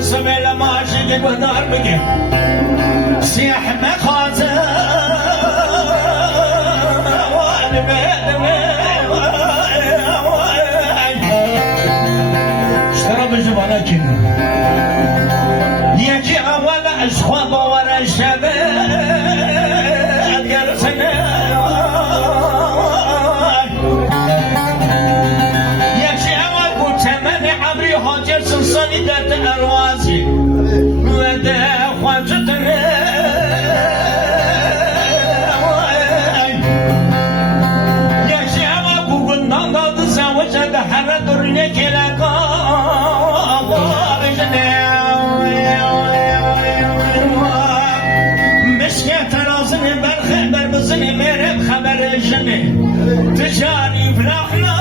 سمع لما عشق ودار بقي سيح مخازن اشترى بجبانا كنو يجي اول اشخاص ورا الشباب يرسنا يجي اول قلت من عبري هاجر سلساني درد اروازي وده خواجتنا يجي اول قلت ناندا دزاوجه ده حرى درنه كلاكا تجاري فلاحنا